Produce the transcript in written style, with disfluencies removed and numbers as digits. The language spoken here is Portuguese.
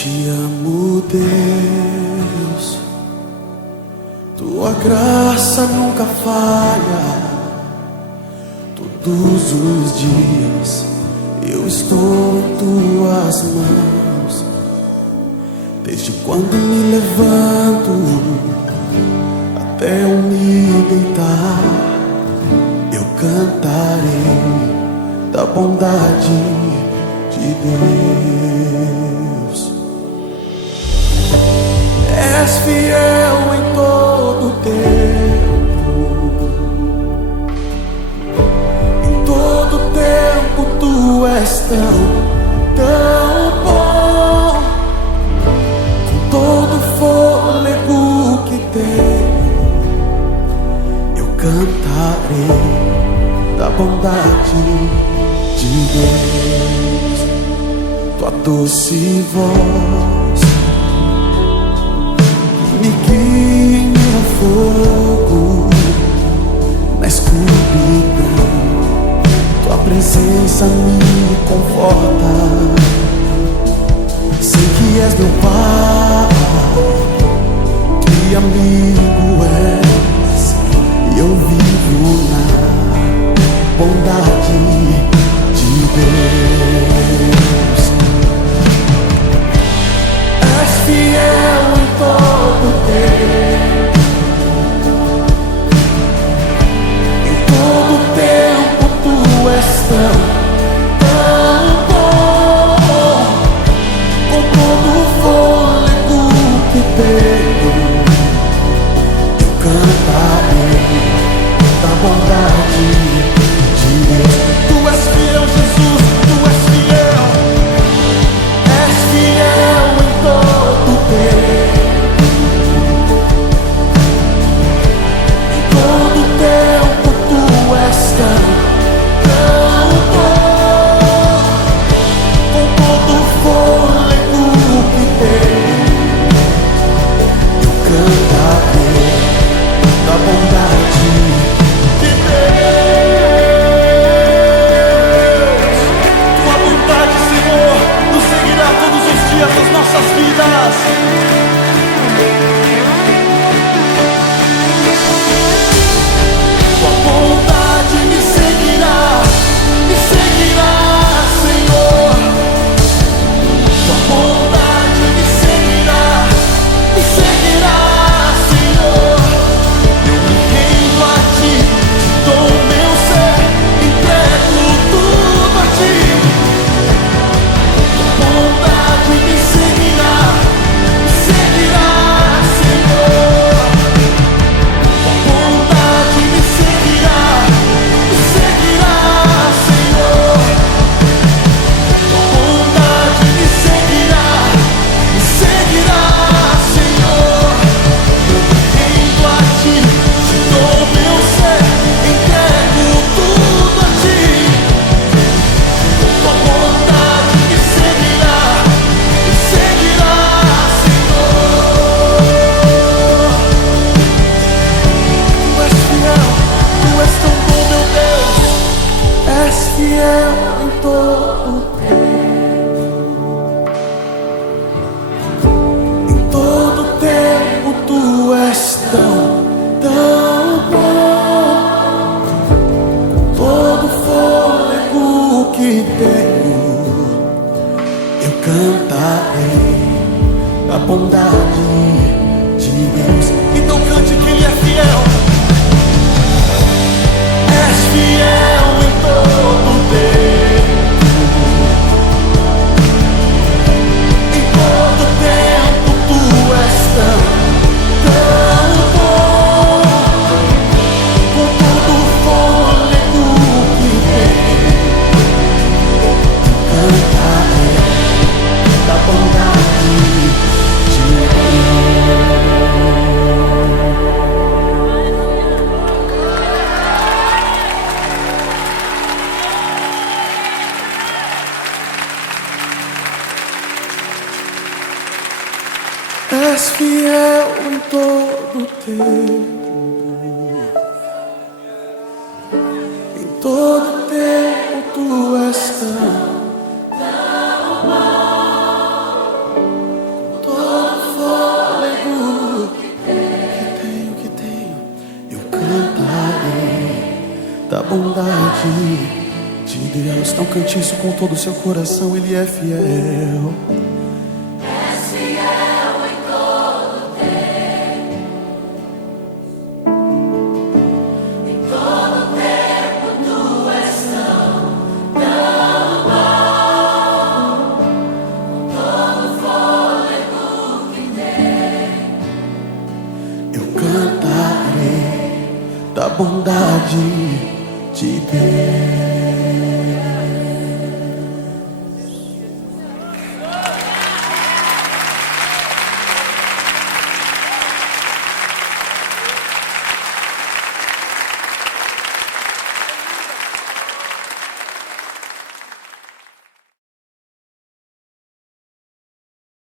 Te amo, Deus, tua graça nunca falha. Todos os dias eu estou em tuas mãos. Desde quando me levanto até eu me deitar, eu cantarei da bondade de Deus. És fiel em todo tempo, em todo tempo tu és tão bom. Com todo fôlego que tenho, eu cantarei da bondade de Deus. Tua doce voz me guia no fogo, na escuridão. Tua presença me conforta. Sei que és meu Pai, que amigo és, e eu vivo na bondade de Deus. És fiel em todo tempo, em todo tempo tu és tão bom. Com todo o fôlego que tenho, eu cantarei da bondade de Deus. Tu és fiel, Jesus, tu és fiel. És fiel em todo tempo, em todo tempo tu és tão bom. Com todo o fôlego que tenho, eu cantarei da bondade de Deus. Tua bondade, Senhor, nos seguirá todos os dias das nossas vidas. Tua bondade me seguirá, Senhor. Tua bondade me seguirá, Senhor. Eu me rendo a ti, te dou o meu ser, entrego tudo a ti. Tua bondade me seguirá, Senhor. Tua bondade me seguirá, Senhor. Tua bondade me seguirá, Senhor. Eu me rendo a ti, te dou o meu ser, entrego tudo a ti. Tua bondade me seguirá, Senhor. Tu és fiel, tu és tão bom, meu Deus. És fiel em todo tempo, em todo tempo tu és tão bom. Todo fôlego que tenho, eu cantarei a bondade de Deus. Então cante que Ele é fiel. És fiel em todo tempo, em todo tempo tu és tão bom. Com todo o fôlego que tenho, cantarei da bondade de Deus. És fiel em todo tempo, em todo tempo tu és tão Deus. Então cante isso com todo o seu coração. Ele é fiel. És fiel em todo tempo. Em todo tempo tu és tão bom. Todo fôlego que tem, Eu cantarei da bondade de Deus.